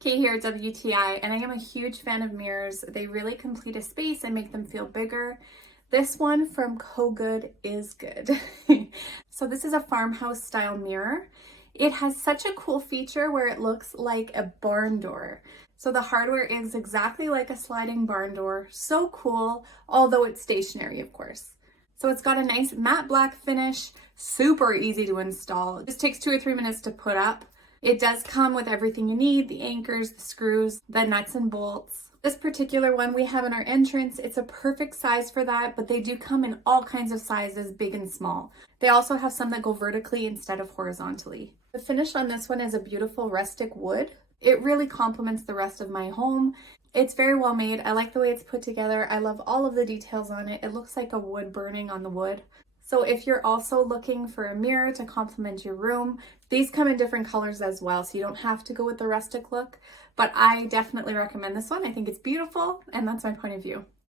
Kay here at WTI, and I am a huge fan of mirrors. They really complete a space and make them feel bigger. This one from COGOOD is good. So this is a farmhouse style mirror. It has such a cool feature where it looks like a barn door. So the hardware is exactly like a sliding barn door. So cool, although it's stationary, of course. So it's got a nice matte black finish, super easy to install. It just takes 2 or 3 minutes to put up. It does come with everything you need, the anchors, the screws, the nuts and bolts. This particular one we have in our entrance, it's a perfect size for that, but they do come in all kinds of sizes, big and small. They also have some that go vertically instead of horizontally. The finish on this one is a beautiful rustic wood. It really complements the rest of my home. It's very well made. I like the way it's put together. I love all of the details on it. It looks like a wood burning on the wood. So if you're also looking for a mirror to complement your room, these come in different colors as well, so you don't have to go with the rustic look, but I definitely recommend this one. I think it's beautiful, and that's my point of view.